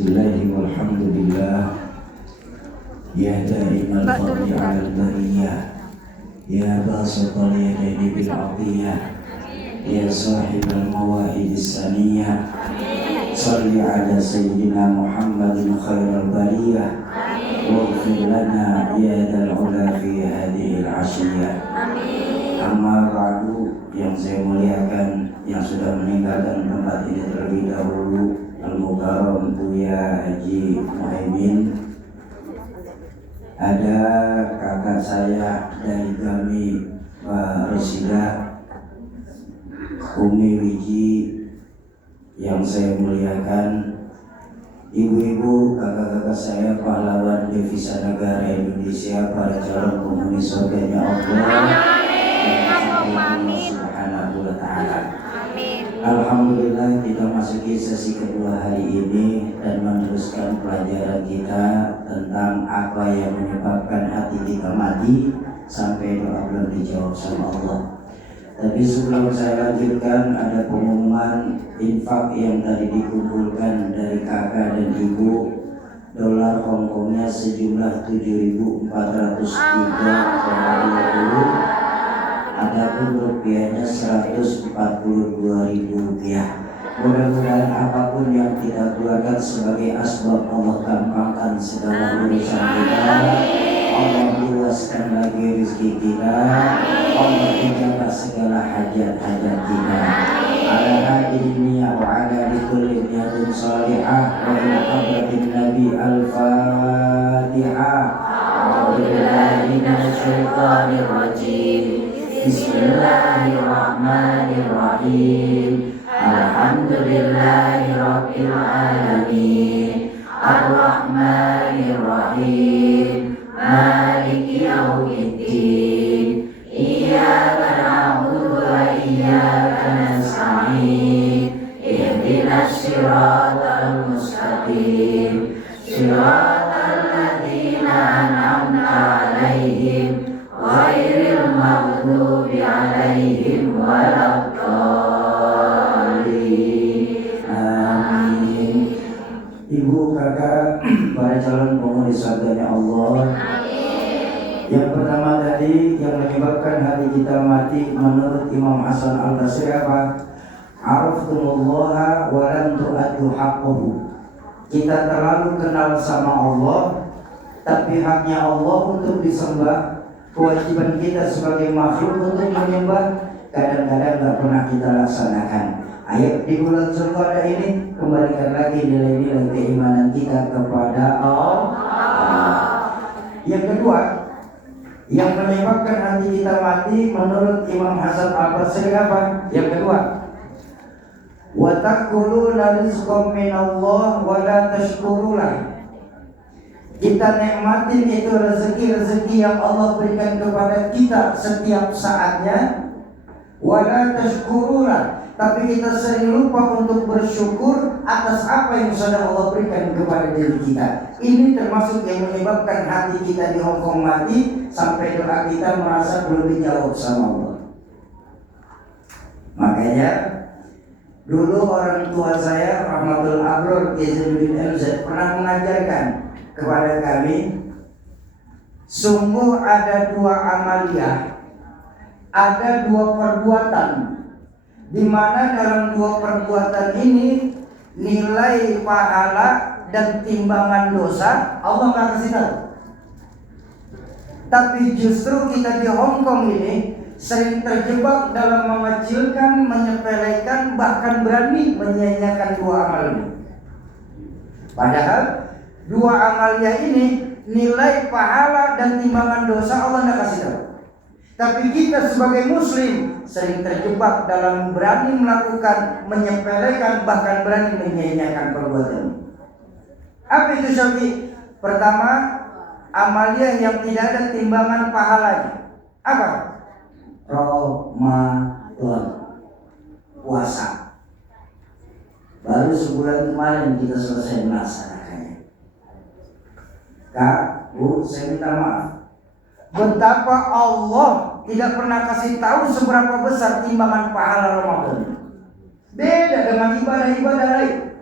Bismillahi walhamdulillah. Ya da'imal fadli ala al-bariyah, ya basital yadaini bil atiyah, ya sahibal mawahidis saniyah. Salli ala sayyidina Muhammadin khairal bariyah, waghfir lana ya dal ula fi hadhihi al-ashiyah. Amma ba'du, yang saya muliakan, yang sudah meninggalkan tempat ini terlebih dahulu, Al-Mukarram Buya Haji Muhaimin. Ada kakak saya dari kami, Pak Resida, Umi Wiji, yang saya muliakan, ibu-ibu, kakak-kakak saya, pahlawan devisa negara Indonesia, para calon penghuni surganya Allah Subhanahu wa ta'ala. Alhamdulillah, kita masuki sesi kedua hari ini dan meneruskan pelajaran kita tentang apa yang menyebabkan hati kita mati sampai doa belum dijawab sama Allah. Tapi sebelum saya lanjutkan, ada pengumuman infak yang tadi dikumpulkan dari kakak dan ibu. Dolar Hongkongnya sejumlah 7.403,20. Adapun rupiahnya 142.000 rupiah. Mudah-mudahan apapun yang kita keluarkan sebagai asbab, Allah gampangkan segala urusan kita. Allah luaskan lagi rezeki kita. Allah ijabah segala hajat-hajat kita. Ala hadini wa ala likulli niyatin salihah wa ila hadratin Nabi Al-Fatihah. A'udzu billahi minasyaitonir rajim. Bismillahirrahmanirrahim. Alhamdulillahirabbil alamin. Arrahmanirrahim. Maliki yaumiddin. Iyyaka na'budu wa iyyaka nasta'in. Ihdinas siratal mustaqim. Siratal ladzina an'amta 'alaihim ghairil maghdubi 'alaihim waladdallin. Amin. Ibu, kakak, para calon penghuni surganya Allah. Yang pertama tadi yang menyebabkan hati kita mati menurut Imam Hasan Al-Basri apa? Araftumullah wa lam tu'addu haqqahu. Kita terlalu kenal sama Allah, tapi haknya Allah untuk disembah, kewajiban kita sebagai makhluk untuk menyembah, kadang-kadang tidak pernah kita laksanakan. Ayo di bulan Zulqa'dah ini kembalikan lagi nilai-nilai keimanan kita kepada Allah. Yang kedua, yang menyebabkan hati kita mati menurut Imam Hasan Al-Basri apa? Yang kedua, wa taquluna rizqan minallah wa la tashkurulah. Kita nikmatin itu rezeki-rezeki yang Allah berikan kepada kita setiap saatnya. Wala tashkuruna, tapi kita sering lupa untuk bersyukur atas apa yang sudah Allah berikan kepada diri kita. Ini termasuk yang menyebabkan hati kita di Hongkong mati sampai doa kita merasa belum dijawab sama Allah. Makanya dulu orang tua saya Rahmatul Abror Izzuddin MZ pernah mengajarkan kepada kami, sungguh ada dua amaliyah, ada dua perbuatan, di mana dalam dua perbuatan ini nilai pahala dan timbangan dosa Allah nggak kasih tahu. Tapi justru kita di Hongkong ini sering terjebak dalam mengecilkan, menyepelekan, bahkan berani menyia-nyiakan dua amal ini. Padahal dua amalia ini nilai pahala dan timbangan dosa Allah tidak kasih tahu. Tapi kita sebagai muslim sering terjebak dalam berani melakukan, menyepelekan, bahkan berani menyia-nyiakan perbuatan. Apa itu Syafi? Pertama, amalia yang tidak ada timbangan pahalanya. Apa? Ramadan, puasa. Baru sebulan kemarin kita selesai melaksanakannya. Kak, Bu, saya minta maaf. Betapa Allah tidak pernah kasih tahu seberapa besar timbangan pahala Ramadan. Beda dengan ibadah-ibadah lain.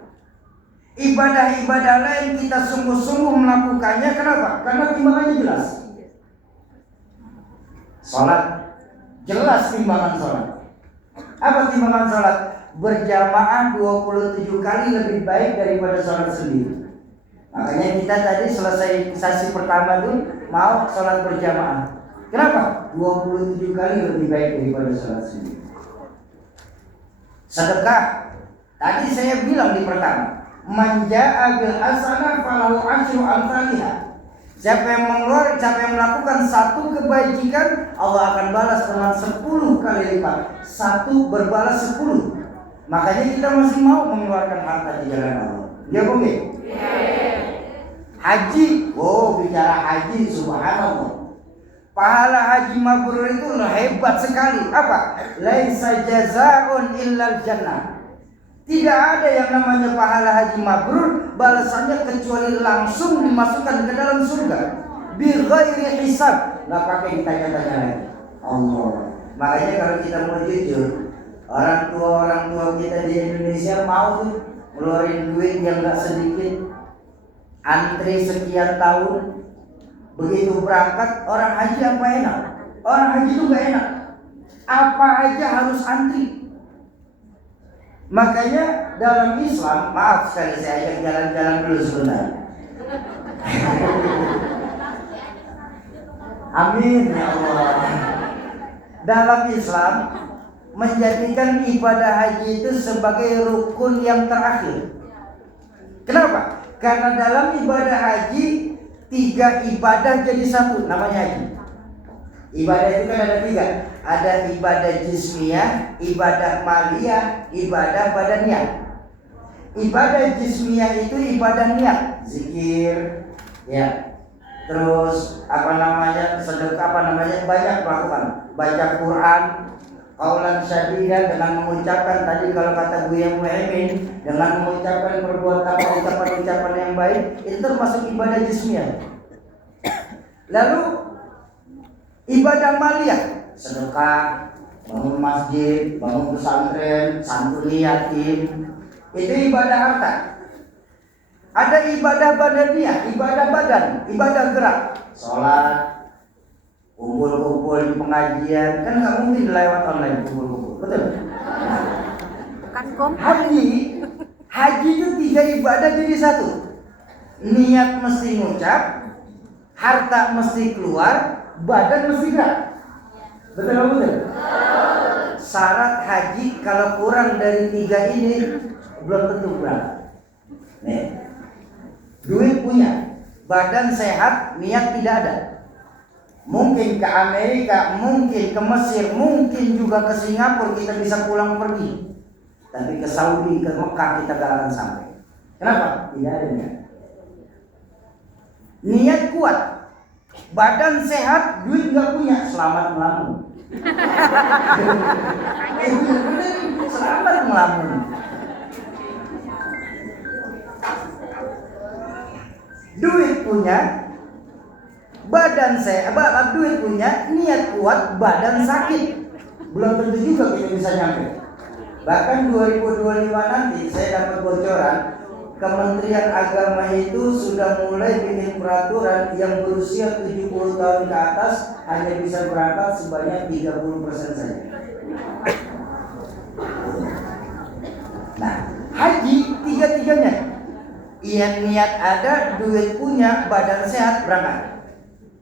Ibadah-ibadah lain kita sungguh-sungguh melakukannya. Kenapa? Karena timbangannya jelas. Sholat, jelas timbangan sholat. Apa timbangan sholat? Berjamaah 27 kali lebih baik daripada sholat sendiri. Makanya kita tadi selesai sesi pertama tuh mau sholat berjamaah. Kenapa? 27 kali lebih baik daripada sholat sendiri. Sedekah, tadi saya bilang di pertama, man jaa bil hasanah falahu asyru amsalihha. Siapa yang melakukan satu kebajikan, Allah akan balas dengan 10 kali lipat. Satu berbalas 10. Makanya kita masih mau mengeluarkan harta di jalan Allah. Ya Bu? Haji, bicara haji, subhanallah. Pahala haji mabrur itu hebat sekali. Apa? Laisa jazaa'un illal jannah. Tidak ada yang namanya pahala haji mabrur, balasannya kecuali langsung dimasukkan ke dalam surga. Bi ghairi hisab, enggak pakai ditanya-tanya lagi. Allah. Makanya kalau kita mau jujur, orang tua kita di Indonesia mau tuh ngeluarin duit yang enggak sedikit. Antri sekian tahun, begitu berangkat orang haji apa enak? Orang haji itu enggak enak. Apa aja harus antri. Makanya dalam Islam, maaf sekali saya ajak jalan-jalan dulu sebentar. Amin ya Allah. Dalam Islam menjadikan ibadah haji itu sebagai rukun yang terakhir. Kenapa? Karena dalam ibadah haji 3 ibadah jadi satu, namanya haji. Ibadah itu kan ada 3. Ada ibadah jismiyah, ibadah maliyah, ibadah badaniyah. Ibadah jismiyah itu ibadah niat, zikir, ya. Terus sedekah banyak melakukan. Baca Quran, qaulan syadidan dengan mengucapkan tadi kalau kata Buya Muhammad dengan mengucapkan perbuatan ucapan-ucapan yang baik, itu termasuk ibadah jismiyah. Lalu ibadah maliyah, sedekah, bangun masjid, bangun pesantren, santuni yatim, itu ibadah harta. Ada ibadah badaniyah, ibadah badan, ibadah gerak, sholat, kumpul-kumpul di pengajian, kan nggak mungkin lewat online kumpul-kumpul, betul? Haji itu 3 ibadah jadi satu. Niat mesti ngucap, harta mesti keluar, badan mesti gerak. Betul? Syarat haji kalau kurang dari 3 ini belum tentu berangkat. Nih, duit punya, badan sehat, niat tidak ada. Mungkin ke Amerika, mungkin ke Mesir, mungkin juga ke Singapura kita bisa pulang pergi. Tapi ke Saudi, ke Mekah kita gak akan sampai. Kenapa? Tidak ada niat. Niat kuat, badan sehat, duit gak punya, selamat melamun. Selamat melamun. Duit punya, badan sehat, duit punya, niat kuat, badan sakit. Belum tentu juga kita bisa nyampe. Bahkan 2025 nanti saya dapat bocoran, Kementerian Agama itu sudah mulai bikin peraturan yang berusia 70 tahun ke atas hanya bisa berangkat sebanyak 30% saja. Nah, haji 3-3-nya. Ia niat ada, duit punya, badan sehat, berangkat.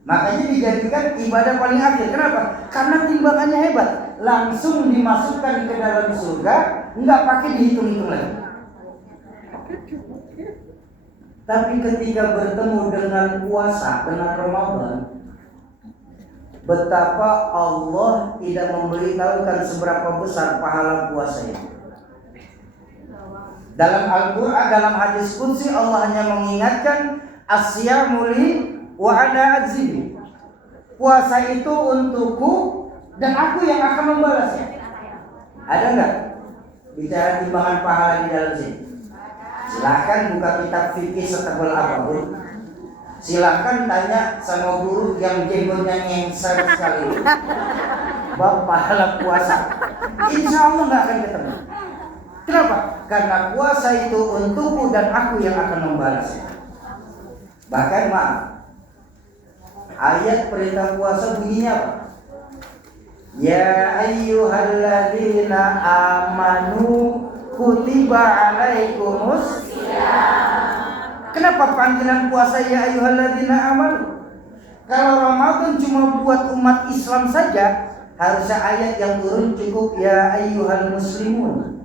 Makanya dijadikan ibadah paling akhir. Kenapa? Karena timbangannya hebat. Langsung dimasukkan ke dalam surga, nggak pakai dihitung-hitung lagi. Tapi ketika bertemu dengan puasa, dengan Ramadan, betapa Allah tidak memberitahukan seberapa besar pahala puasa itu. Dalam Al-Quran, dalam hadis qudsi Allah hanya mengingatkan asyamu li wa ana ajzi. Puasa itu untukku dan aku yang akan membalasnya. Ada enggak bicara timbangan pahala di dalam sini? Silakan buka kitab fikih setebal apapun. Silakan tanya sama guru yang jenggotnya nyengser sekali. Bab pahala puasa. Insya Allah nggak akan ketemu. Kenapa? Karena puasa itu untukku dan aku yang akan membalasnya. Bahkan maaf, ayat perintah puasa bunyinya apa? Ya ayyuhalladzina amanu kutiba alaikumus. Kenapa panggilan puasa ya ayyuhalladzina amanu? Kalau Ramadan cuma buat umat Islam saja, harusnya ayat yang turun cukup ya ayyuhal muslimun.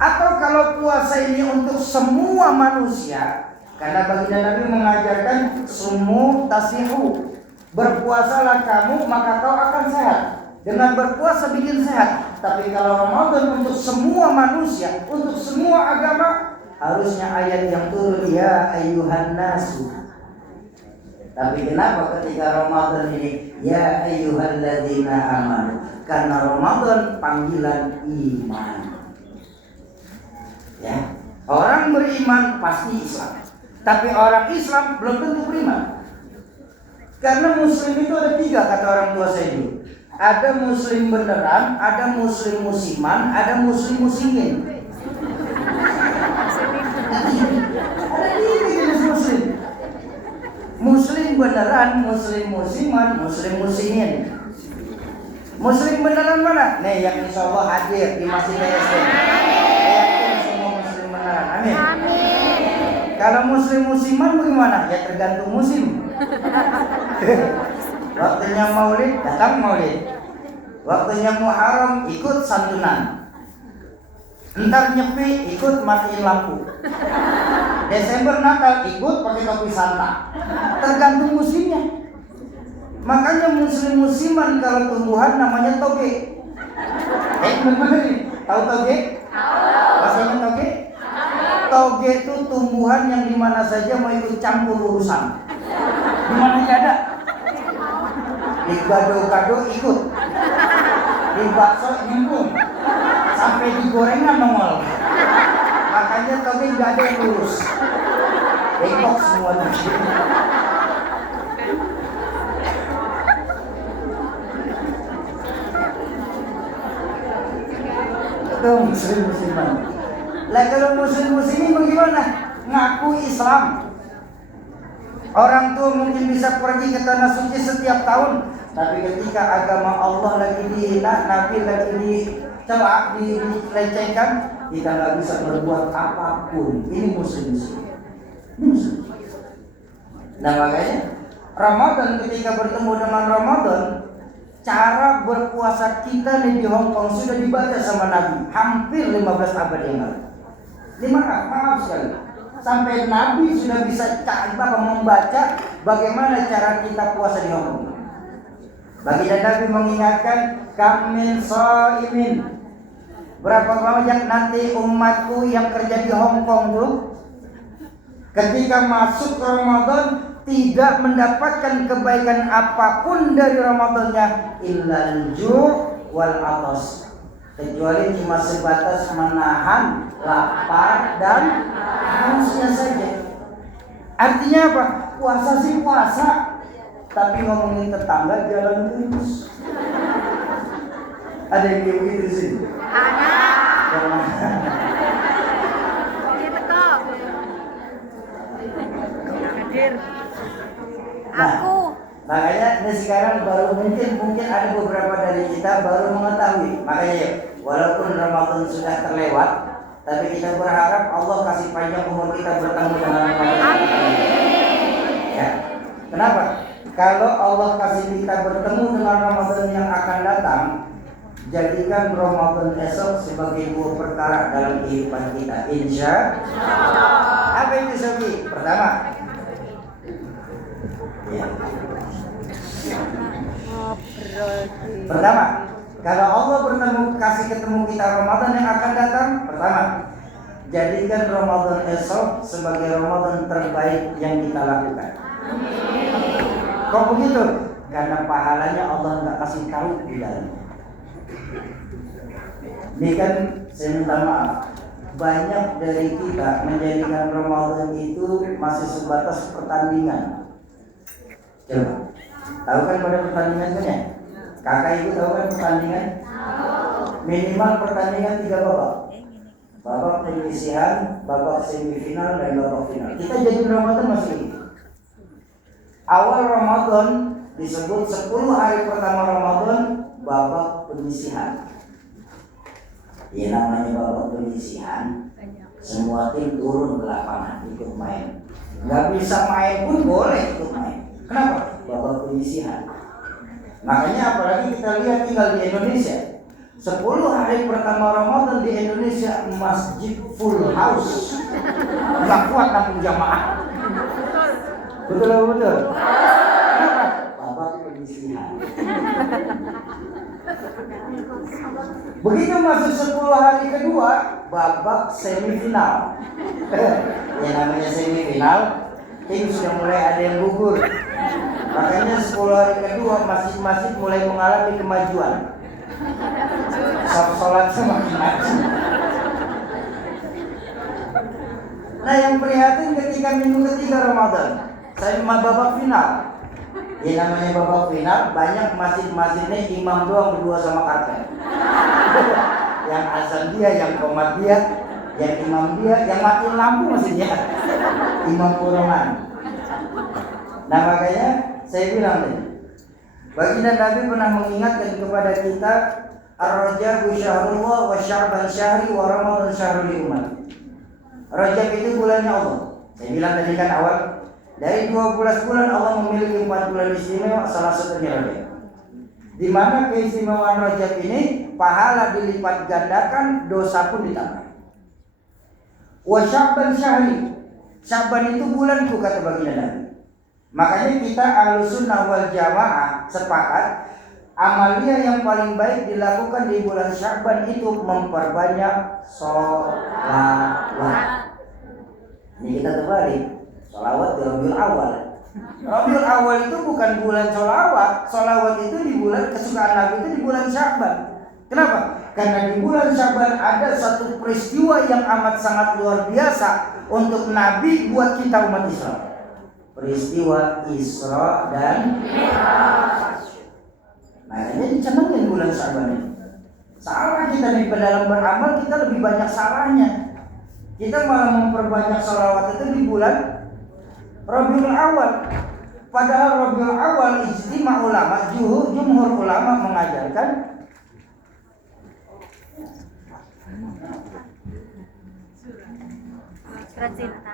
Atau kalau puasa ini untuk semua manusia, karena baginda Nabi mengajarkan sumu tasihu, berpuasalah kamu maka kau akan sehat. Dengan berpuasa bikin sehat. Tapi kalau Ramadan untuk semua manusia, untuk semua agama, harusnya ayat yang turun ya ayyuhan nasu. Tapi kenapa ketika Ramadan ini ya ayyuhalladzina amanu? Karena Ramadan panggilan iman. Ya, orang beriman pasti Islam. Tapi orang Islam belum tentu beriman. Karena muslim itu ada 3 kata orang tua saya dulu. Ada muslim beneran, ada muslim musiman, ada muslim musimin. Ada 3 jenis muslim. Muslim beneran, muslim musiman, muslim musimin. Muslim beneran mana? Nih yang insya Allah hadir di Masjid BSD. Amin. Kalau muslim musiman bagaimana? Ya tergantung musim. Waktunya maulid, datang maulid. Waktunya Muharram, ikut santunan. Entar nyepi, ikut matiin lampu. Desember Natal, ikut pakai topi Santa. Tergantung musimnya. Makanya muslim musiman kalau tumbuhan namanya toge. Bener nih, tahu toge? Bahasanya toge? Toge itu tumbuhan yang dimana saja mau ikut campur urusan. Dimana aja ada. Di gado-gado ikut. Di bakso nyembung. Sampai di gorengan nongol. Makanya toge gak ada yang lurus. Bengkok semua toge. Itu muslim-musliman. Lah kalau muslim-muslimin bagaimana? Ngaku Islam. Orang tua mungkin bisa pergi ke tanah suci setiap tahun, tapi ketika agama Allah lagi dihina, Nabi lagi dicela, dilecehkan, kita nggak bisa berbuat apapun. Ini muslim. Nah makanya Ramadan, ketika bertemu dengan Ramadan, cara berpuasa kita nih di Hong Kong sudah dibaca sama Nabi hampir 15 abad yang lalu. Maaf sekali. Sampai Nabi sudah bisa membaca bagaimana cara kita puasa di Hong Kong. Baginda Nabi mengingatkan, kamin shaimin. Berapa banyak nanti umatku yang kerja di Hong Kong tuh, ketika masuk Ramadan tidak mendapatkan kebaikan apapun dari Ramadannya illal ju' wal atas, kecuali cuma sebatas menahan lapar dan hausnya saja. Artinya apa? Puasa sih puasa, tapi ngomongin tetangga jalan lurus. Ada yang kayak begitu di sini? Ada. Hadir. Aku. Makanya ini sekarang baru mungkin ada beberapa dari kita baru mengetahui. Makanya ya, walaupun Ramadan sudah terlewat, tapi kita berharap Allah kasih panjang umur kita bertemu dengan Ramadan. Ya. Kenapa? Kalau Allah kasih kita bertemu dengan Ramadan yang akan datang, jadikan Ramadan esok sebagai 2 perkara dalam kehidupan kita. Insya Allah. Apa itu Sobi? Pertama, ya. Pertama, kalau Allah kasih ketemu kita Ramadan yang akan datang, pertama, jadikan Ramadan esok sebagai Ramadan terbaik yang kita lakukan. Kok begitu? Karena pahalanya Allah nggak kasih tahu di dalam. Ini kan saya minta maaf, banyak dari kita menjadikan Ramadan itu masih sebatas pertandingan. Coba, tahu kan pada pertandingan kan ya? Kakak ibu tahu kan pertandingan? minimal pertandingan 3 babak. Babak penyisihan, babak semifinal, dan babak final. Kita jadi Ramadan masih ini. Awal Ramadan disebut 10 hari pertama Ramadan babak penyisihan. Ya namanya babak penyisihan, semua tim turun ke lapangan ikut main. Gak bisa main pun boleh ikut main. Kenapa? Babak penyisihan. Makanya apalagi kita lihat tinggal di Indonesia, 10 hari pertama Ramadan di Indonesia masjid full house, gak kuat nampung jamaah. Betul. Kenapa? Babak penyisihan. Begitu masuk 10 hari kedua, babak semifinal. Yang namanya semifinal, tim sudah mulai ada yang gugur. Makanya 10 hari kedua masjid-masjid mulai mengalami kemajuan. Sholat semakin maju. Nah, yang prihatin ketika minggu ketiga Ramadan, saya babak final. Ya namanya babak final, banyak masjid-masjidnya imam doang berdua sama karpet. Yang azan dia, yang qomat dia, yang imam dia, yang matiin lampu masih dia. Imam kurungan. Nah makanya saya bilang tadi, baginda Nabi pernah mengingatkan kepada kita, Ar-Rajab syahrullah wa Sya'ban syahri wa Ramadan syahrul umat. Rajab itu bulannya Allah. Saya bilang tadi kan awal, dari 12 bulan Allah memiliki 4 bulan istimewa, salah satunya Rajab. Di mana keistimewaan Rajab ini, pahala dilipat gandakan, dosa pun ditambah. Wa Sya'ban syahri, Sya'ban itu bulanku kata baginda Nabi. Makanya kita Ahlussunnah wal Jamaah sepakat amalia yang paling baik dilakukan di bulan Sya'ban itu memperbanyak sholawat. Ini kita terbalik, sholawat di Rabiul Awal. Rabiul Awal itu bukan bulan sholawat. Sholawat itu di bulan kesukaan Nabi itu di bulan Sya'ban. Kenapa? Karena di bulan Sya'ban ada satu peristiwa yang amat sangat luar biasa untuk Nabi buat kita umat Islam. Peristiwa Isra dan Mi'raj. Makanya dicenengin bulan Sya'ban ini. Salah kita nih dalam beramal, kita lebih banyak salahnya. Kita malah memperbanyak sholawat itu di bulan Rabiul Awal. Padahal Rabiul Awal ijtima ulama, jumhur ulama mengajarkan Surat cinta.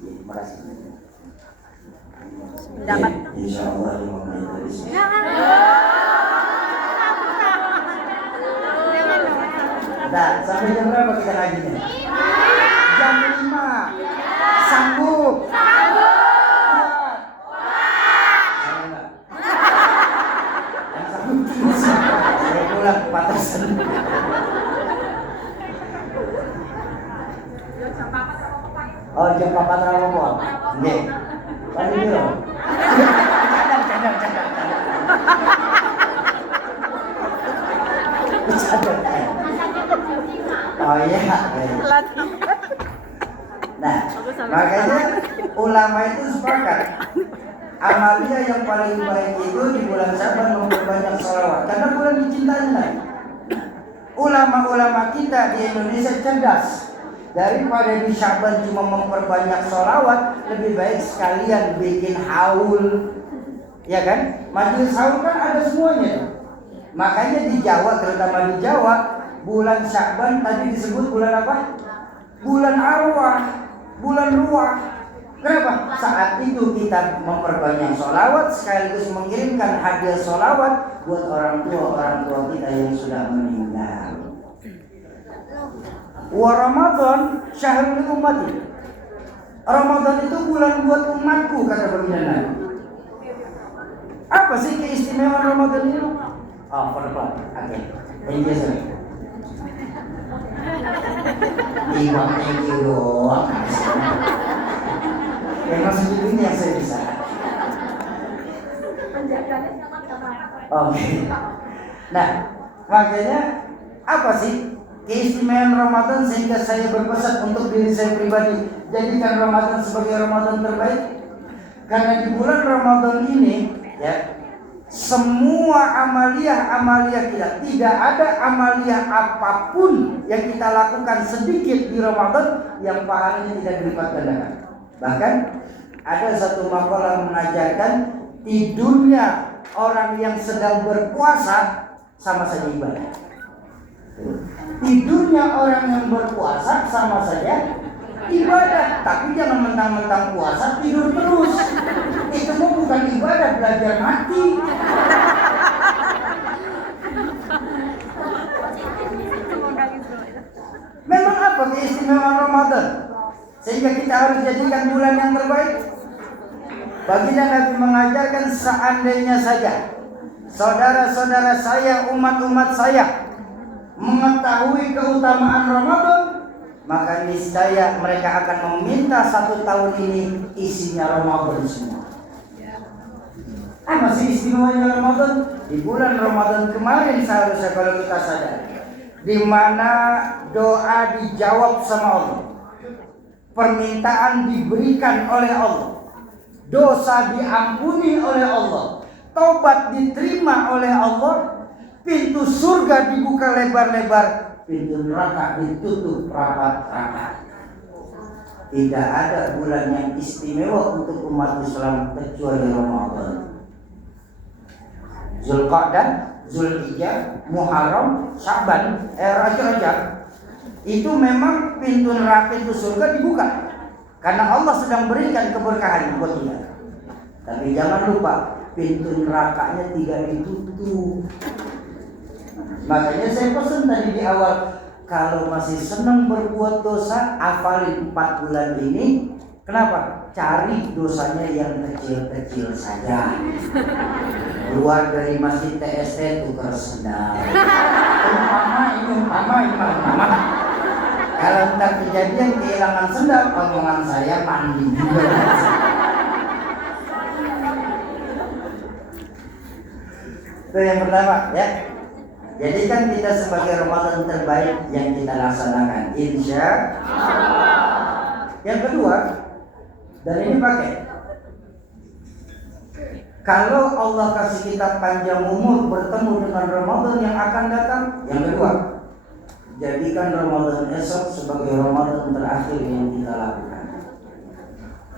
Terima kasih. Dapat. Insyaallah 5 menit dari sini. Nah, sampai jam berapa kita ngajinya? Jam 5. Sanggup. Saya pulang Paterson. Oh, jam 4 Ramadan. Nggih. Tadi dulu. Cadang. Oh iya. Nah, makanya ulama itu sepakat. Amalia yang paling baik itu di bulan Sya'ban memperbanyak sholawat karena bulan dicintai Nabi. Ulama-ulama kita di Indonesia cerdas. Daripada di Sya'ban cuma memperbanyak sholawat, lebih baik sekalian bikin haul. Ya kan? Majelis haul kan ada semuanya. Makanya di Jawa, terutama di Jawa, bulan Sya'ban tadi disebut bulan apa? Bulan arwah, bulan ruah. Kenapa? Saat itu kita memperbanyak sholawat sekaligus mengirimkan hadiah sholawat buat orang tua kita yang sudah meninggal. Wa Ramadan syahrul ummati. Ramadan itu bulan buat umatku kata baginda Nabi. Apa sih keistimewaan Ramadan ini? Oh, perempuan. Oke. Thank you, sir. Iwang thank you doang. Memang segini yang saya bisa. Oke. Nah, makanya apa sih keistimewaan Ramadan sehingga saya berpesan untuk diri saya pribadi, jadikan Ramadan sebagai Ramadan terbaik? Karena di bulan Ramadan ini ya, semua amaliyah kita, tidak ada amaliyah apapun yang kita lakukan sedikit di Ramadan yang pahalanya tidak dilipat gandakan. Bahkan ada satu makalah mengajarkan tidurnya orang yang sedang berpuasa sama saja ibadah. Tidurnya orang yang berpuasa sama saja ibadah. Tapi jangan mentang-mentang puasa tidur terus. Itu mah bukan ibadah, belajar mati. Memang apa keistimewaan Ramadan sehingga kita harus jadikan bulan yang terbaik? Baginda Nabi mengajarkan, seandainya saja saudara-saudara saya, umat-umat saya mengetahui keutamaan Ramadan, maka niscaya mereka akan meminta 1 tahun ini isinya Ramadan semua. Masih istimewanya Ramadan. Di bulan Ramadan kemarin seharusnya kalau kita sadar, di mana doa dijawab sama Allah, permintaan diberikan oleh Allah, dosa diampuni oleh Allah, taubat diterima oleh Allah, pintu surga dibuka lebar-lebar, pintu neraka ditutup rapat-rapat. Tidak ada bulan yang istimewa untuk umat Islam kecuali Ramadan. Zulqa'dah, Zulhijjah, Muharram, Sya'ban, Rajab, itu memang pintu neraka, pintu surga dibuka karena Allah sedang berikan keberkahan buat kita. Tapi jangan lupa pintu nerakanya tidak ditutup. Makanya saya pesan tadi di awal, kalau masih senang berbuat dosa, hafalin 4 bulan ini. Kenapa? Cari dosanya yang kecil-kecil saja. Keluar dari masjid TST tukar sendal. Mama. Kalau ntar kejadian kehilangan sendal, omongan saya mandi juga. Itu yang pertama ya. Jadi kan kita sebagai Ramadan terbaik yang kita laksanakan, insya Allah. Yang kedua, dan ini pakai, kalau Allah kasih kita panjang umur bertemu dengan Ramadan yang akan datang. Yang kedua, jadikan Ramadan esok sebagai Ramadan terakhir yang kita lakukan.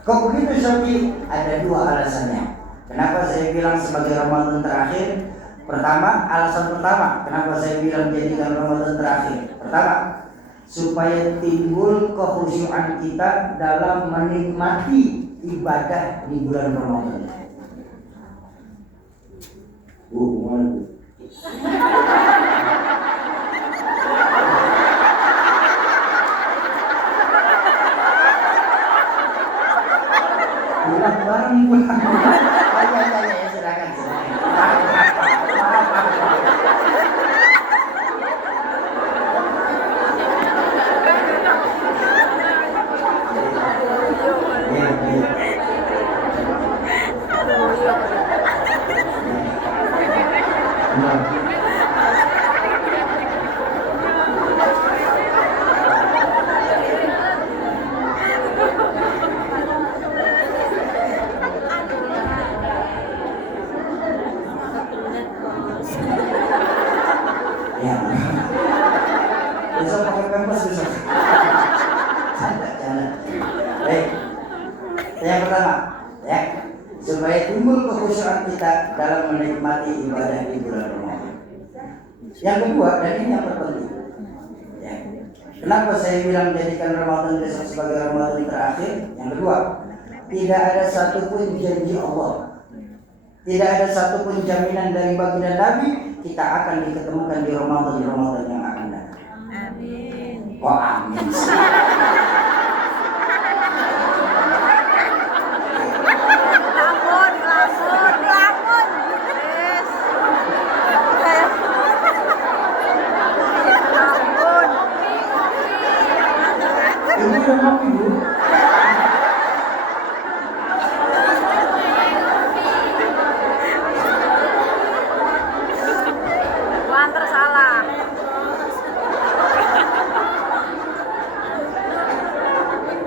Kok begitu Syafi? Ada 2 alasannya. Kenapa saya bilang sebagai Ramadan terakhir? Pertama, alasan pertama, kenapa saya bilang jadikan Ramadan terakhir? Pertama, supaya timbul kekhusyuan kita dalam menikmati ibadah di bulan Ramadan. Pulang bareng pulang. Ya, silakan. Besok pakai pempes besok. Jangan. Baik. Yang pertama, ya, supaya timbul kekhusyuan kita dalam menikmati ibadah di bulan Ramadan. Yang kedua, dan ini yang terpenting. Ya. Kenapa saya bilang jadikan Ramadan besok sebagai Ramadan terakhir? Yang kedua, tidak ada satupun janji Allah, tidak ada satupun jaminan dari baginda Nabi kita akan diketemukan di Ramadan yang akan datang. Amin. Oh amin. Lamun. Yes. Lamun. Ini udah ngopi Bu. Wanter salah.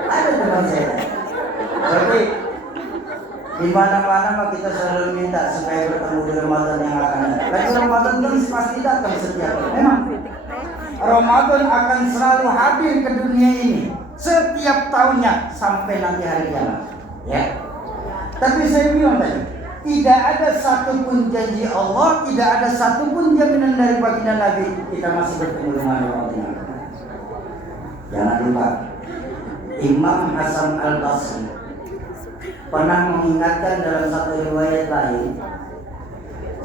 Ada teman saya. Jadi di mana-mana mah kita selalu minta supaya bertemu di Ramadan yang akan datang. Lagi Ramadan kan pasti datang setiap hari. Memang Ramadan akan selalu hadir ke dunia ini setiap tahunnya sampai nanti hari kiamat. Ya. Tapi saya bilang tadi, tidak ada satupun janji Allah, tidak ada satupun jaminan dari baginda Nabi kita masih bertemu dengan Ramadan. Jangan lupa, Imam Hasan Al-Basri pernah mengingatkan dalam satu riwayat lain,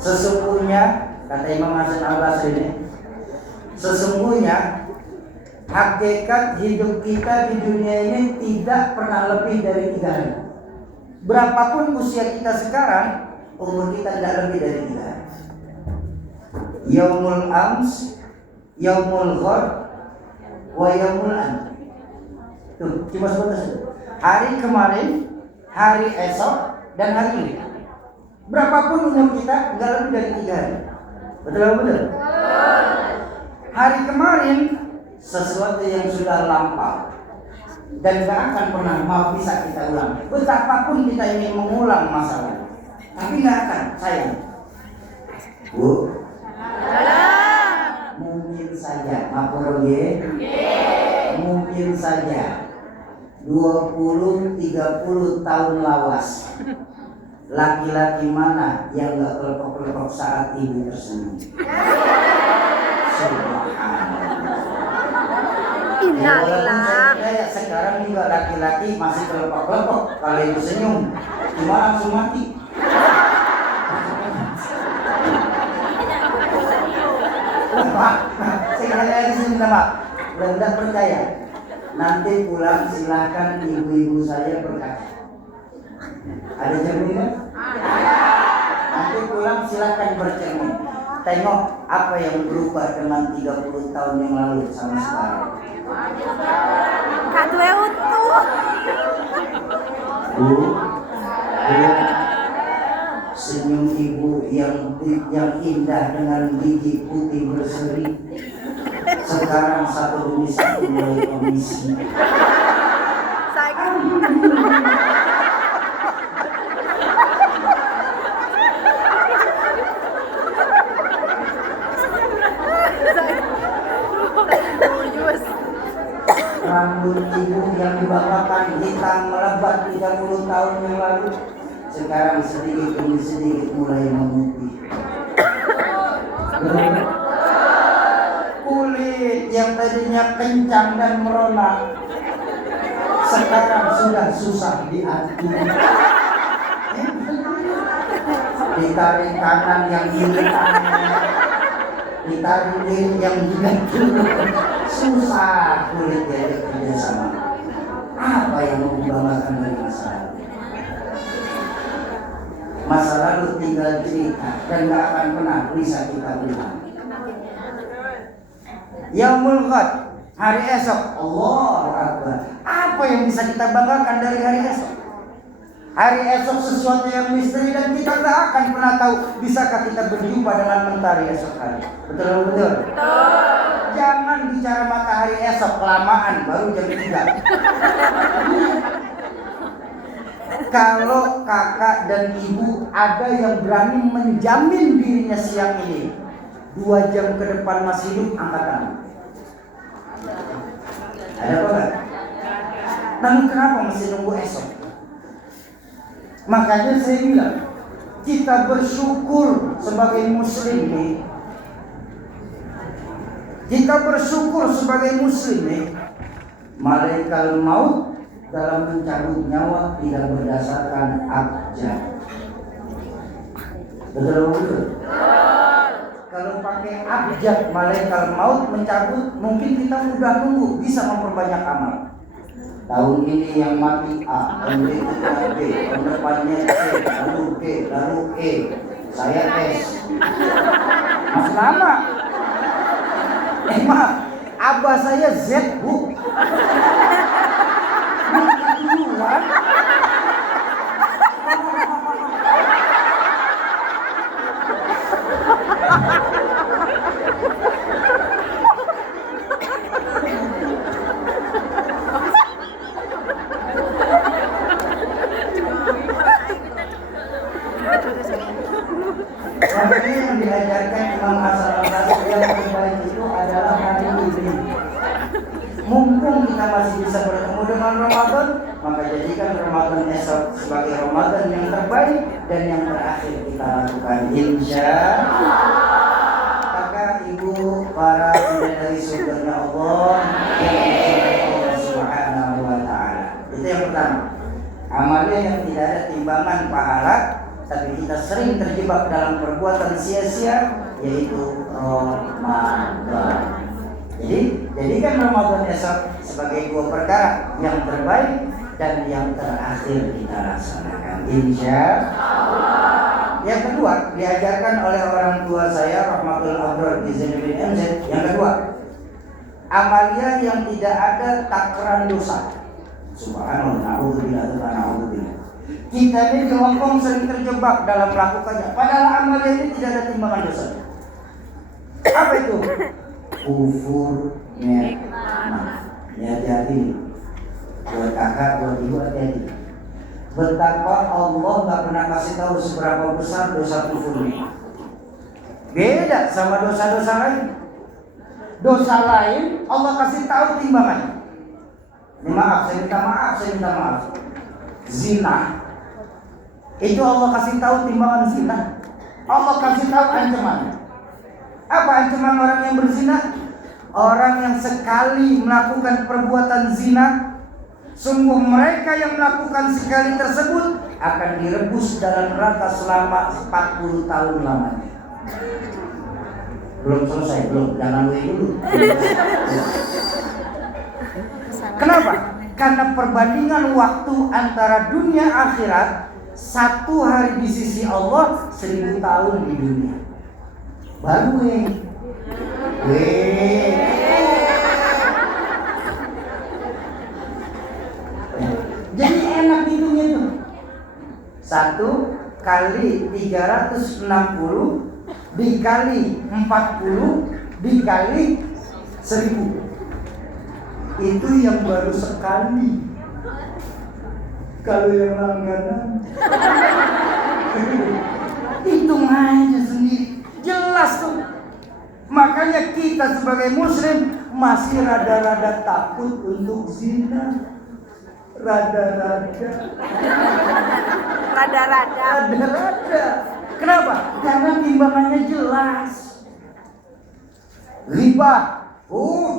sesungguhnya, kata Imam Hasan Al-Basri ini, sesungguhnya hakikat hidup kita di dunia ini tidak pernah lebih dari 3 hari. Berapapun usia kita sekarang, umur kita tidak lebih dari 3 hari. Yaumul ams, yaumul ghad, wa yaumul an. Tuh, cuma sebentar. Hari kemarin, hari esok, dan hari ini. Berapapun umur kita, nggak lebih dari 3 hari. Betul? Hari kemarin sesuatu yang sudah lampau dan gak akan pernah mau bisa kita ulang. Betapapun kita ingin mengulang masalah, tapi gak akan, sayang. Bu, mungkin saja, mungkin saja 20-30 tahun lawas, laki-laki mana yang gak kelepok-kelepok saat ibu tersenyum? Innalillah. Saya sekarang juga laki-laki masih kelepok-kelepok kalau ibu senyum, cuma langsung mati. Saya minta maaf, tidak percaya. Nanti pulang silakan ibu-ibu saya berkata. Ada cermin kan? Nanti pulang silakan bercermin. Tengok apa yang berubah dengan 30 tahun yang lalu sama sekarang. Kak Dwe utuh. Bu, senyum ibu yang indah dengan gigi putih berseri. Sekarang satu demi satu mulai komisi. Rambut ibu yang dibanggakan hitam melebat 30 tahun yang lalu, sekarang sedikit demi sedikit mulai memutih. Kulit yang tadinya kencang dan merona, sekarang sudah susah diatur. Ditarik kanan yang kiri aneh, ditarik kiri yang digantung. Susah kulit jadi kerjasama. Apa yang mau dibanggakan dari masa lalu? Masa lalu tinggal cerita dan gak akan pernah bisa kita ulang. Yaumul ghad, hari esok, Allahu Akbar. Apa yang bisa kita banggakan dari hari esok? Hari esok sesuatu yang misteri dan kita tak akan pernah tahu bisakah kita berjumpa dengan mentari esok hari. Betul? Jangan bicara matahari esok, kelamaan baru jam 3. Kalau kakak dan ibu ada yang berani menjamin dirinya siang ini 2 jam ke depan masih hidup, angkat tangan. Ada apa enggak? Namun kenapa masih nunggu esok? Makanya saya bilang, kita bersyukur sebagai muslim nih. Kita bersyukur sebagai muslim nih. Malaikat maut dalam mencabut nyawa tidak berdasarkan abjad. Betul? Kalau pakai abjad malaikat maut mencabut, mungkin kita mudah nunggu, bisa memperbanyak amal. Tahun ini yang mati A, tahun berikutnya B, tahun depannya C, lalu D, lalu E. Saya S. Masih lama. Maaf, abah saya Z, Bu. Duluan. mumpung kita masih bisa bertemu dengan Ramadan, maka jadikan Ramadan esok sebagai Ramadan yang terbaik dan yang terakhir kita lakukan, insya kakak, ibu, para bidadari surganya Allah yang dicintai Allah Subhanahu wa Ta'ala. Itu yang pertama. Amalnya yang tidak ada timbangan pahala, tapi kita sering terjebak dalam perbuatan sia-sia, yaitu Ramadan. Jadi jadikan Ramadan esok sebagai dua perkara yang terbaik dan yang terakhir kita laksanakan, insya Allah. Yang kedua, diajarkan oleh orang tua saya Rahmatul Abdur Zainuddin MZ. Yang kedua, amalia yang tidak ada takaran dosa. Subhanallah, na'udzubillah, na'udzubillah. Kita ini di Hongkong sering terjebak dalam melakukannya, padahal amalia ini tidak ada timbangan dosa. Apa itu? Kufur nikmat. Hati-hati buat kakak, buat ibu, hati-hati. Betapa Allah gak pernah kasih tahu seberapa besar dosa kufur ini. Beda sama dosa-dosa lain. Dosa lain Allah kasih tahu timbangannya. Ini maaf, saya minta maaf. Zina itu Allah kasih tahu timbangan zina. Allah kasih tahu ancamannya. Apa ancaman orang yang berzina? Orang yang sekali melakukan perbuatan zina, sungguh mereka yang melakukan sekali tersebut akan direbus dalam neraka selama 40 tahun lamanya. Belum selesai, jangan dulu. Kenapa? Karena perbandingan waktu antara dunia akhirat, 1 hari di sisi Allah, 1000 tahun di dunia. Baru jadi enak hitungnya tuh. 1 kali 360 dikali 40 dikali 1000. Itu yang baru sekali. Kalau yang langganan hitung aja sendiri. Jelas tuh. Makanya kita sebagai muslim masih rada-rada takut untuk zina. Rada-rada. Kenapa? Karena timbangannya jelas. Riba.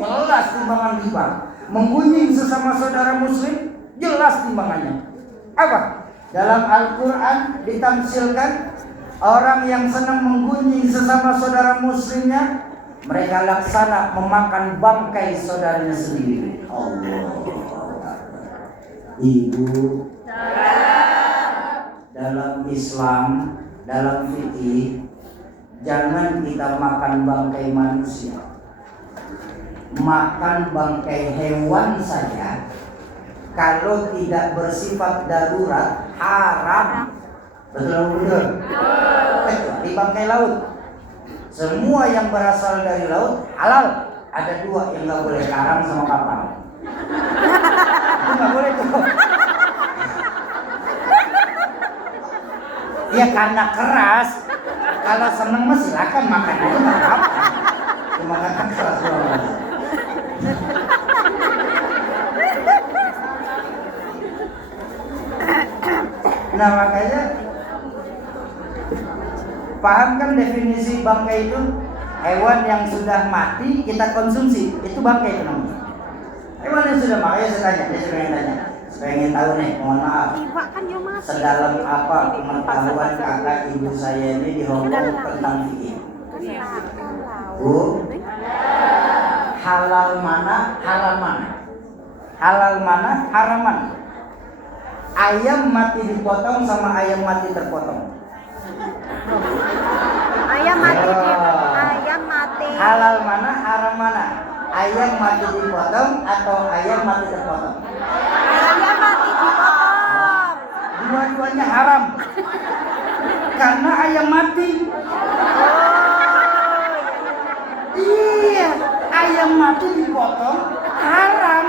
Jelas timbangan riba. Menggunjing sesama saudara muslim, jelas timbangannya. Apa? Dalam Al-Quran ditamsilkan orang yang senang menggunjing sesama saudara muslimnya, mereka laksana memakan bangkai saudaranya sendiri. Allah. Ibu, dalam Islam, dalam fikih, jangan kita makan bangkai manusia. Makan bangkai hewan saja, kalau tidak bersifat darurat, haram. Betul? Kecuali bangkai laut. Semua yang berasal dari laut halal. Ada 2 yang nggak boleh, karang sama kapal. Itu nggak boleh tuh. Ya karena keras. Kalau seneng mah silakan makan aja, nggak apa-apa. Cuma karena keras doang. Nah makanya paham kan definisi bangkai itu? Hewan yang sudah mati kita konsumsi, itu bangkai itu namanya. Hewan yang sudah mati, saya tanya. Saya ingin tahu nih, mohon maaf, sedalam apa pengetahuan kakak ibu saya ini di Hongkong tentang fikih? Bu, halal mana, haram mana? Halal mana, haram mana? Ayam mati dipotong sama ayam mati terpotong. Ayam mati. Halal mana, haram mana? Ayam mati dipotong atau ayam mati terpotong? Ayam mati dipotong. Dua-duanya haram. Karena ayam mati. Iya, ayam mati dipotong haram.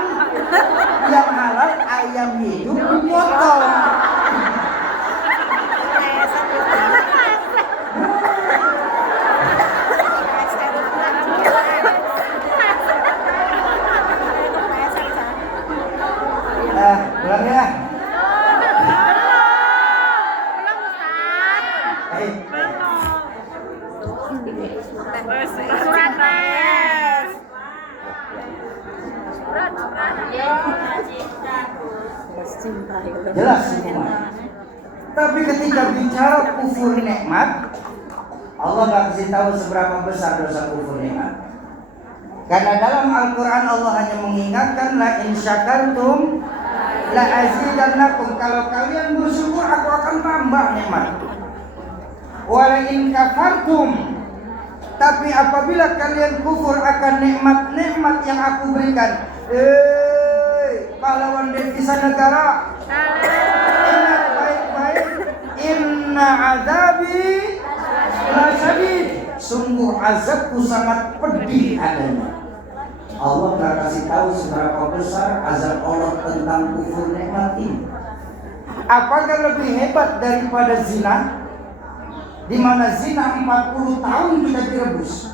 Yang halal ayam hidup dipotong. Jelas hukumannya. Tapi ketika bicara kufur nikmat, Allah nggak kasih tahu seberapa besar dosa kufur nikmat. Karena dalam Al-Quran Allah hanya mengingatkan la in syakartum la azidannakum, kalau kalian bersyukur aku akan tambah nikmat. Wa la in kafartum, tapi apabila kalian kufur akan nikmat-nikmat yang aku berikan, pahlawan devisa negara, ingat baik-baik, inna azabi lasyadid, sungguh azabku sangat pedih adanya. Allah nggak kasih tahu seberapa besar azab Allah tentang kufur nikmat ini. Apakah lebih hebat daripada zina? Di mana zina 40 tahun kita direbus,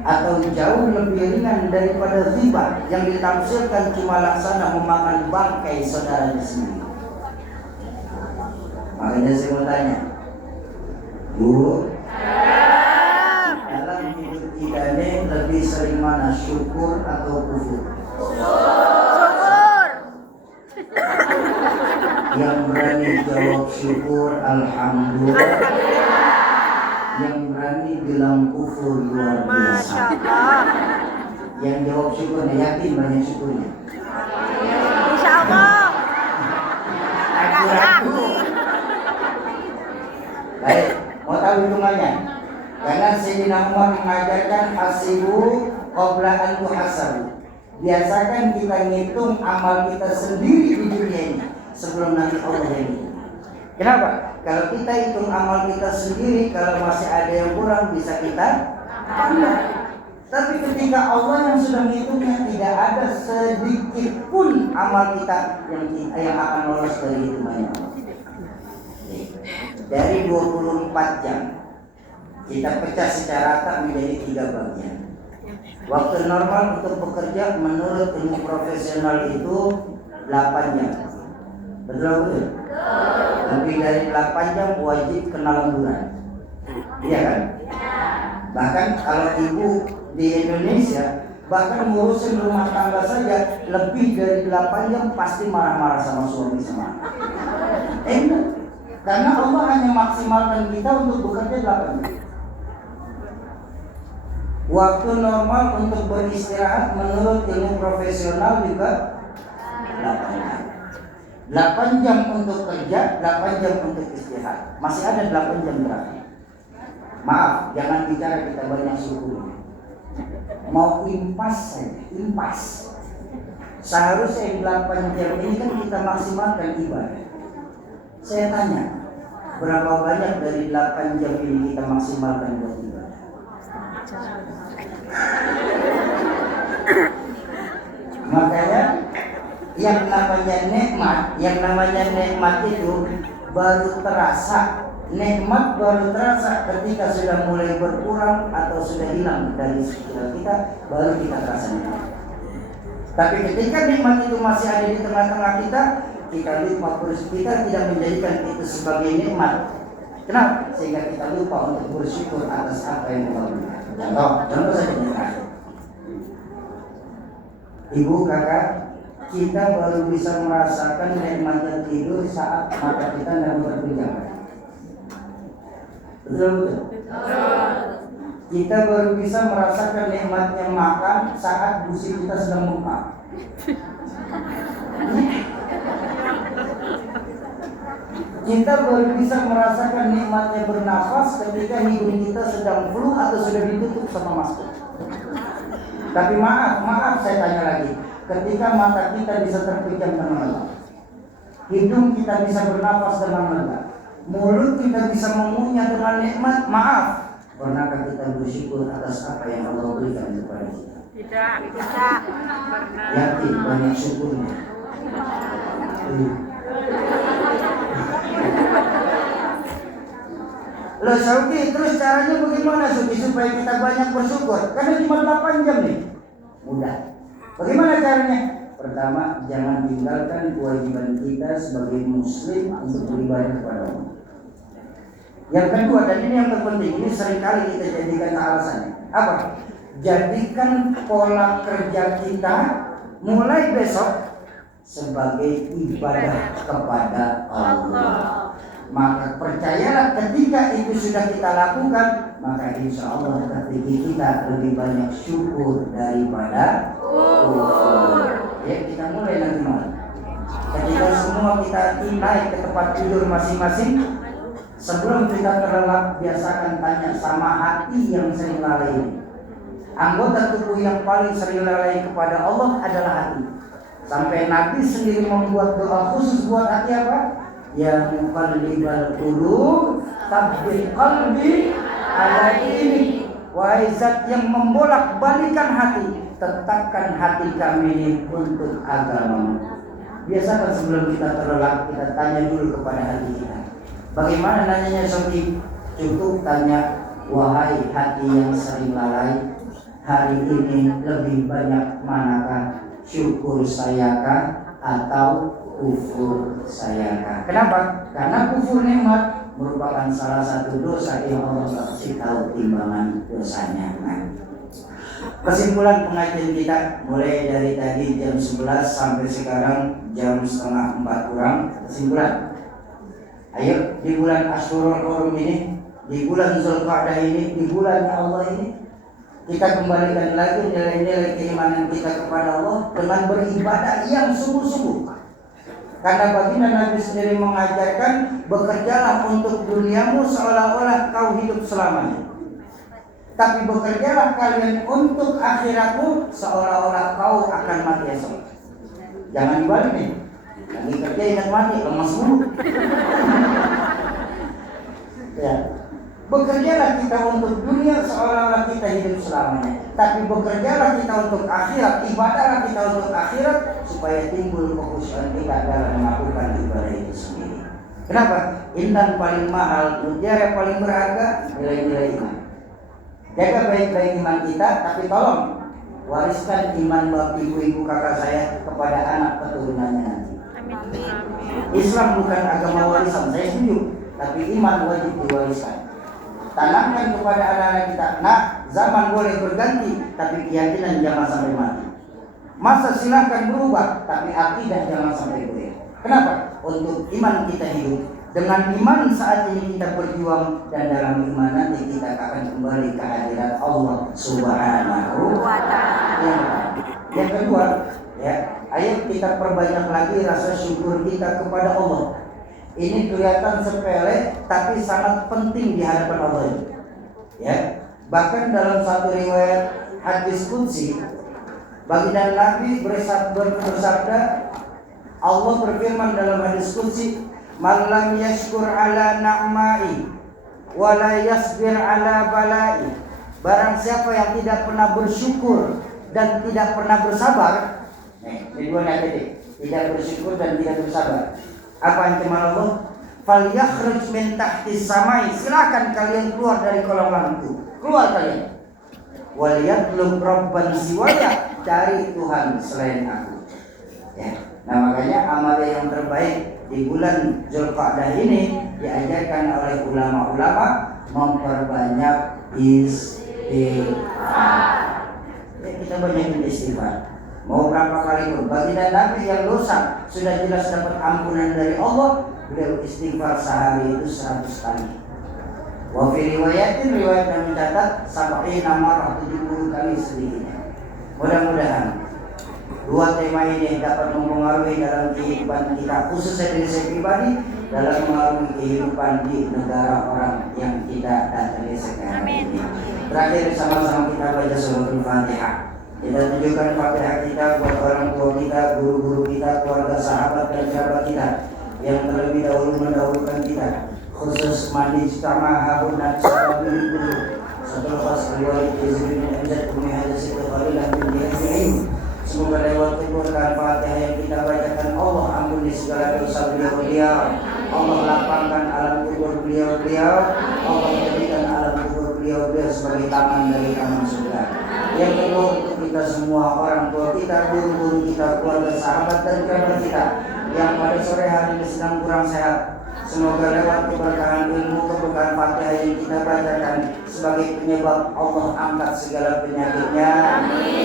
atau jauh lebih ringan daripada riba yang ditafsirkan cuma laksana memakan bangkai saudaranya sendiri. Makanya saya mau tanya, Bu, dalam hidup kita ini lebih sering mana, syukur atau kufur? Syukur. Yang berani jawab syukur, alhamdulillah. Yang berani bilang kufur, luar biasa. Masya Allah. Yang jawab syukurnya yakin banyak syukurnya. Insya Allah. Ragu-ragu. Baik, mau tahu hitungannya? Karena Sayyidina Umar mengajarkan hasibu qabla an tuhasabu. Biasakan kita ngitung amal kita sendiri di dunia ini sebelum nanti Allah yang hitung. Kenapa? Kalau kita hitung amal kita sendiri, kalau masih ada yang kurang bisa kita tambah. Tapi ketika Allah yang sudah menghitungnya, tidak ada sedikit pun amal kita yang akan lolos dari hitungannya. Dari 24 jam kita pecah secara rata menjadi 3 bagian. Waktu normal untuk bekerja menurut ilmu profesional itu 8 jam. Betul? Lebih dari 8 jam wajib kena lemburan. Iya kan? Bahkan kalau ibu di Indonesia, bahkan ngurusin rumah tangga saja lebih dari 8 jam pasti marah-marah sama suami sama anak. Karena Allah hanya maksimalkan kita untuk bekerja 8 jam. Waktu normal untuk beristirahat menurut ilmu profesional juga 8 jam. 8 jam untuk kerja, 8 jam untuk istirahat. Masih ada 8 jam terakhir. Maaf, jangan bicara kita banyak syukur. Mau impas saja, impas. Seharusnya 8 jam ini kan kita maksimalkan ibadah. Saya tanya, berapa banyak dari 8 jam ini kita maksimalkan buat ibadah? Makanya yang namanya nikmat itu baru terasa. Nikmat baru terasa ketika sudah mulai berkurang atau sudah hilang dari sekitar kita, baru kita terasa nikmat. Tapi ketika nikmat itu masih ada di tengah-tengah kita lupa, kita tidak menjadikan itu sebagai nikmat. Kenapa? Sehingga kita lupa untuk bersyukur atas apa yang Allah berikan. Contoh saja. Ibu, kakak, kita baru bisa merasakan nikmatnya tidur saat mata kita sedang berpijak. Betul. Kita baru bisa merasakan nikmatnya makan saat gusi kita sedang bengkak. Kita baru bisa merasakan nikmatnya bernafas ketika hidung kita sedang flu atau sudah ditutup sama masker. Tapi maaf saya tanya lagi. Ketika mata kita bisa terpejam dengan lega, hidung kita bisa bernafas dengan lega, mulut kita bisa mengunyah dengan nikmat, maaf, pernahkah kita bersyukur atas apa yang Allah berikan kepada kita? Tidak. Yakin banyak syukurnya. Loh Sauki, terus caranya bagaimana Sauki supaya kita banyak bersyukur? Karena cuma 8 jam nih. Mudah. Bagaimana caranya? Pertama, jangan tinggalkan kewajiban kita sebagai muslim untuk beribadah kepada Allah. Yang kedua, dan ini yang terpenting, ini seringkali kita jadikan alasannya. Apa? Jadikan pola kerja kita mulai besok sebagai ibadah kepada Allah. Maka percayalah ketika itu sudah kita lakukan, maka insya Allah ketika kita lebih banyak syukur daripada kufur. Ya, kita mulai nanti malam. Ketika semua kita naik ke tempat tidur masing-masing, sebelum kita terlelap biasakan tanya sama hati yang sering lalai. Anggota tubuh yang paling sering lalai kepada Allah adalah hati. Sampai Nabi sendiri membuat doa khusus buat hati apa? Ya muqallibal qulub tsabbit qalbi ala dinik. Wahai zat yang membolak-balikan hati, tetapkan hati kami ini untuk agama. Biasakan sebelum kita terlelap, kita tanya dulu kepada hati kita. Bagaimana nanyanya Sofi? Cukup tanya, wahai hati yang sering lalai, hari ini lebih banyak manakah syukur sayakah atau kufur sayakah? Kenapa? Karena kufur nikmat merupakan salah satu dosa yang Allah kasih tahu timbangan dosanya. Nah, kesimpulan pengajian kita mulai dari tadi jam 11 sampai sekarang jam setengah 4 kurang. Kesimpulan, ayo di bulan Ashurul Hurum ini, di bulan Zulqa'dah ini, di bulan Allah ini, kita kembalikan lagi nilai-nilai keimanan kita kepada Allah dengan beribadah yang sungguh-sungguh. Karena baginda Nabi sendiri mengajarkan, bekerjalah untuk duniamu seolah-olah kau hidup selamanya. Tapi bekerjalah kalian untuk akhiratmu seolah-olah kau akan mati esok. Jangan dibalik nih. Lagi kerja ingat mati, lemas dulu. Ya. Bekerjalah kita untuk dunia seolah-olah kita hidup selamanya. Tapi bekerjalah kita untuk akhirat, ibadahlah kita untuk akhirat, supaya timbul kekhusyuan kita dalam melakukan ibadah itu sendiri. Kenapa? Intan paling mahal, mutiara paling berharga, nilai-nilai iman. Jaga baik-baik iman kita, tapi tolong wariskan iman bapak ibu kakak saya kepada anak keturunannya nanti. Islam bukan agama warisan, saya setuju, tapi iman wajib diwariskan. Tanamkan kepada anak-anak kita, nah zaman boleh berganti, tapi keyakinan jangan sampai mati. Masa silahkan berubah, tapi akidah jangan sampai goyah. Kenapa? Untuk iman kita hidup. Dengan iman saat ini kita berjuang, dan dalam iman nanti kita akan kembali ke hadirat Allah Subhanahu wa Ta'ala. Yang kedua, ya, ayo kita perbanyak lagi rasa syukur kita kepada Allah. Ini kelihatan sepele, tapi sangat penting di hadapan Allah. Ya, bahkan dalam satu riwayat hadis qudsi, baginda Nabi bersabda, Allah berfirman dalam hadis qudsi, "Man lam yashkur ala na'mai wa la yasbir ala balai." Barang siapa yang tidak pernah bersyukur dan tidak pernah bersabar. Ini dua ayat, tidak bersyukur dan tidak bersabar. Apa ancaman Allah? Falyakhruj min tahtis samai. Silakan kalian keluar dari kolong langitku. Keluar kalian. Waliyatlub rabban siwaya. Cari Tuhan selain aku. Ya. Nah, makanya amal yang terbaik di bulan Zulqa'dah ini diajarkan oleh ulama-ulama memperbanyak istighfar. Ya, kita banyak istighfar. Mau berapa kali pun. Baginda Nabi yang dosa sudah jelas dapat ampunan dari Allah, beliau istighfar sehari itu 100 kali. Wa fi riwayatin, riwayat yang mencatat sampai nama 70 kali sedikitnya. Mudah-mudahan dua tema ini dapat mempengaruhi dalam kehidupan kita, khususnya dari saya pribadi, dalam mengaruhi kehidupan di negara orang yang kita datangi sekarang ini. Terakhir sama-sama kita baca suratul Fatihah. Kita tunjukkan Fatihah kita buat orang tua kita, guru-guru kita, keluarga, sahabat dan kerabat kita yang terlebih dahulu mendahulukan kita. Khusus mandi sama habun dan sahabat dulu. Setelah pas riwayat Yazid bin Abdullah bin Hadas itu fadilah bin Yamin. Semoga lewat Quran Fatihah yang kita bacakan, Allah ampuni segala dosa beliau-beliau. Allah lapangkan alam kubur beliau-beliau. Allah jadikan alam kubur beliau-beliau sebagai taman dari taman surga. Yang kedua, untuk kita semua, orang tua kita, guru-guru kita, keluarga, sahabat dan kerabat kita yang pada sore hari ini sedang kurang sehat, semoga lewat keberkahan ilmu, keberkahan Fatihah yang kita bacakan sebagai penyebab Allah angkat segala penyakitnya.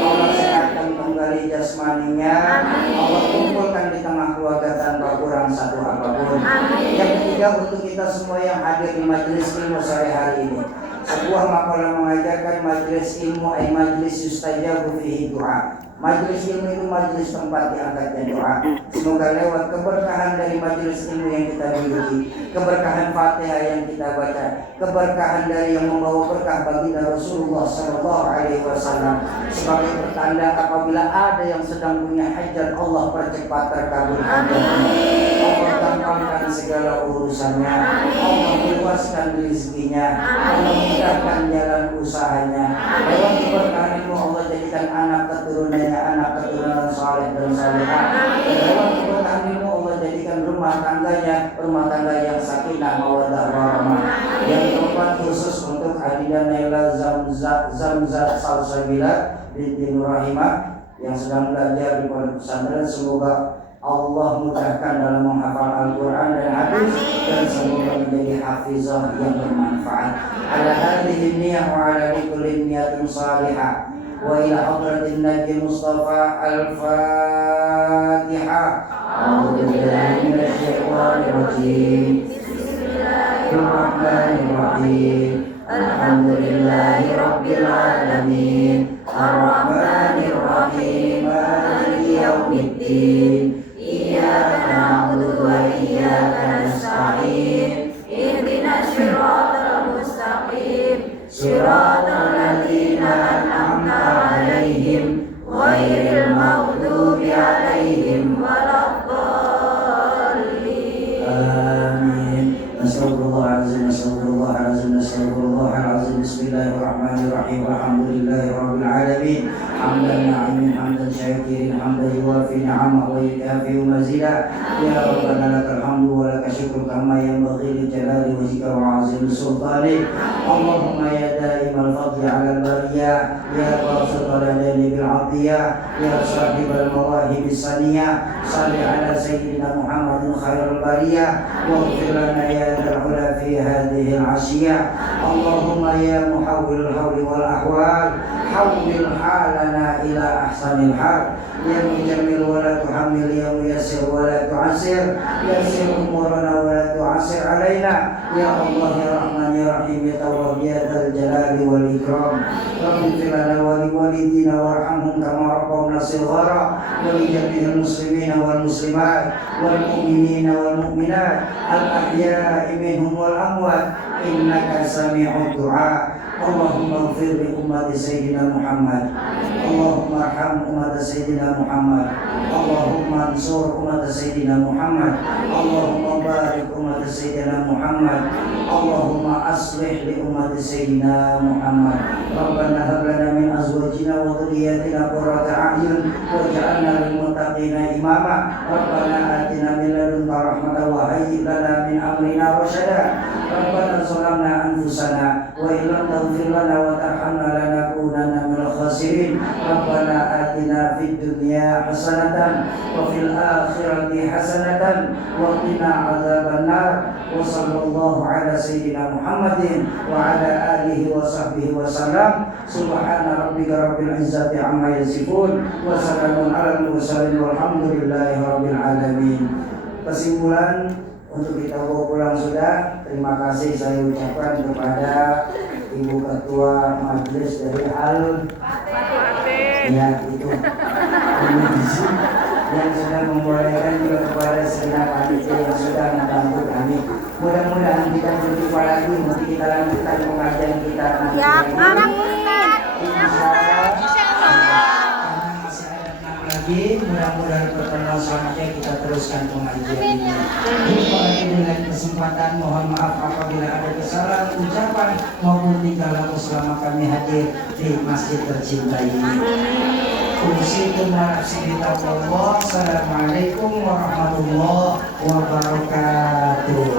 Allah sehatkan kembali rohani jasmaninya. Allah kumpulkan di tengah keluarga tanpa kurang satu apapun. Yang ketiga, untuk kita semua yang hadir di majelis ilmu sore hari ini, sebuah makalah mengajarkan majelis ilmu ay majelis yustajabu fihi doa. Majelis ilmu itu majelis tempat diangkatnya doa. Semoga lewat keberkahan dari majelis ilmu yang kita miliki, keberkahan Fatihah yang kita baca, keberkahan dari yang membawa berkah baginda Rasulullah Sallallahu Alaihi Wasallam, sebagai pertanda apabila ada yang sedang punya hajat, Allah percepat terkabulkan. Allah gampangkan segala urusannya. Allah luaskan rezekinya. Allah mudahkan jalan usahanya. Lewat keberkahan ilmu Allah jadikan anak keturunannya anak keturunan saleh dan salehah. Lewat keberkahan ilmu Allah jadikan rumah tangga yang sakinah mawaddah warahmah. Yang keempat, khusus untuk Adinda Naila Zamzat Salsabila binti Nurahimah yang sedang belajar di pondok pesantren, semoga Allah mudahkan dalam menghafal Al-Quran dan hadis, dan semoga menjadi hafizah yang bermanfaat. Ala hadhihi niyah wa ala kulli niyatin salihah. Wa ila hadratin Nabi Mustafa Al-Fatihah. A'udzu billahi minasy syaithanir rajim. Bismillahirrahmanirrahim. Alhamdulillahi rabbil alamin. Ar-Rahmanir Rahim. Maliki yaumiddin. Iyyaka na'budu wa iyyaka nasta'in. Ihdinas siratal mustaqim. Siratal ladzina an'amta 'alaihim ghairil maghdubi 'alaihim waladdallin. Amin. Astagfirullahaladzim, astagfirullahaladzim, astagfirullahaladzim. Bismillahirrahmanirrahim. Alhamdulillahirabbil alamin. Hamdan na'imin, hamdan syakirin, hamdan yuwafi ni'amahu wa yukafi mazidah. Ya Rabbana lakal hamdu wa lakal syukru kama yanbaghi li jalali wajhika wa 'azimi sultanik. Allahumma ya daimal fadli 'alal bariyah, ya basital yadaini bil 'atiyah, ya sahibal mawahibis saniyah, shalli 'ala sayyidina Muhammadin khairul bariyah, waghfir lana ya dzal 'ula fi hadhihi al-'ashiyah. Allahumma ya muhawwilul hawli wal ahwal, hawwil halana ila ahsanil hal. Ya mujammil wa la tuhammil, ya muyassir wa la tu'assir, yassir umurana wa la tu'assir alaina. Ya Allah ya Rahman ya Rahim ya Tawwab ya dzal jalali wal ikram. Rabbi lana wa li walidina warhamhum kama rabbawna shighara, wa li jami'il muslimina wal muslimat wal mu'minina wal mu'minat al ahya'i minhum wal amwat, innaka sami'ud du'a. Allahumma ighfir li ummati sayyidina Muhammad. Allahumma arham ummata sayyidina Muhammad. Allahumma ansur ummata sayyidina Muhammad. Allahumma barik ummata sayyidina Muhammad. Allahumma aslih li ummati sayyidina Muhammad. Rabbana hab lana min azwajina wa dhurriyyatina qurrata a'yun waj'alna lil muttaqina imama. Rabbana atina min ladunka rahmatan wa hayyi lana min amrina rasyada. Rabbana zalamna anfusana wa illam taghfir lana wa tarhamna lanakunanna minal khasirin. Rabbana atina fid dunya hasanatan wa fil akhirati hasanatan wa qina adzabannar. Wa sallallahu ala sayyidina Muhammadin wa ala alihi wa sahbihi wa sallam. Subhana rabbika rabbil izzati amma yasifun wa salamun alal mursalin walhamdulillahi rabbil alamin. Kesimpulan untuk kita bawa pulang sudah. Terima kasih saya ucapkan kepada Ibu Ketua Majelis dari ya itu yang sudah membolehkan, juga kepada segenap panitia yang sudah membantu kami. Mudah-mudahan kita berjumpa lagi, nanti kita lanjutkan pengajian kita nanti. Ya, amin. Lagi, mudah-mudahan pertemuan selanjutnya kita teruskan pengajian ini. Jumpa lagi dengan kesempatan, mohon maaf apabila ada kesalahan ucapan maupun tingkah laku selama kami hadir di masjid tercinta ini. Assalamualaikum warahmatullahi wabarakatuh.